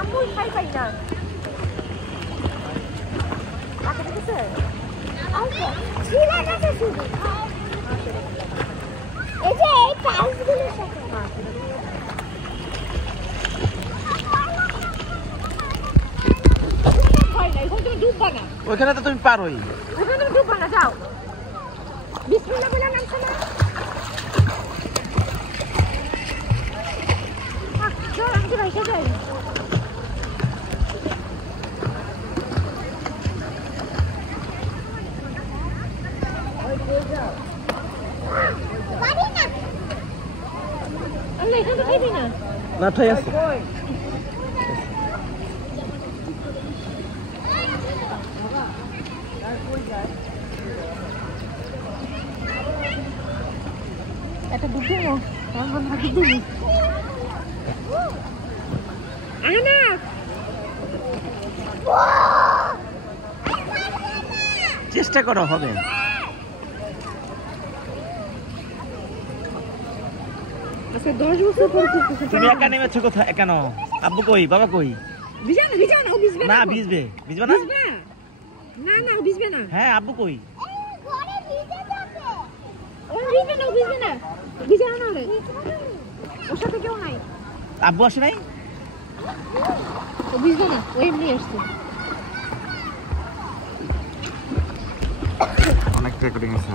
আমুল খাই পাই না কাকে দেখেছে আচ্ছা ছিলা কাছে শুধু এই যে এই টাইলসগুলোর সাথে ওইখানে তো তুমি পারোই ওখানে তুমি ডুববা না যাও বিসমিল্লাহ বলে নামছো না চল আমি ভাইসা যাই আল্লাহ এখানে খাইবি না না ঠিক আছে এটা দুটো না আমার হাতে দিবি আনা চেষ্টা করো হবে আচ্ছা 10 বছর পর তুমি একা নেমেছো কোথায় কেন আব্বু কই বাবা কই ভিজা না ও ভিজবে না ভিজবে না না ও ভিজবে না হ্যাঁ আব্বু কই ঘরে ভিজে থাকে ও ভিজবে না ভিজা না রে ওর সাথে কেউ নাই আব্বু আসে নাই ও ভিজবে না ও এমনি আসছে অনেক রেকর্ডিং আছে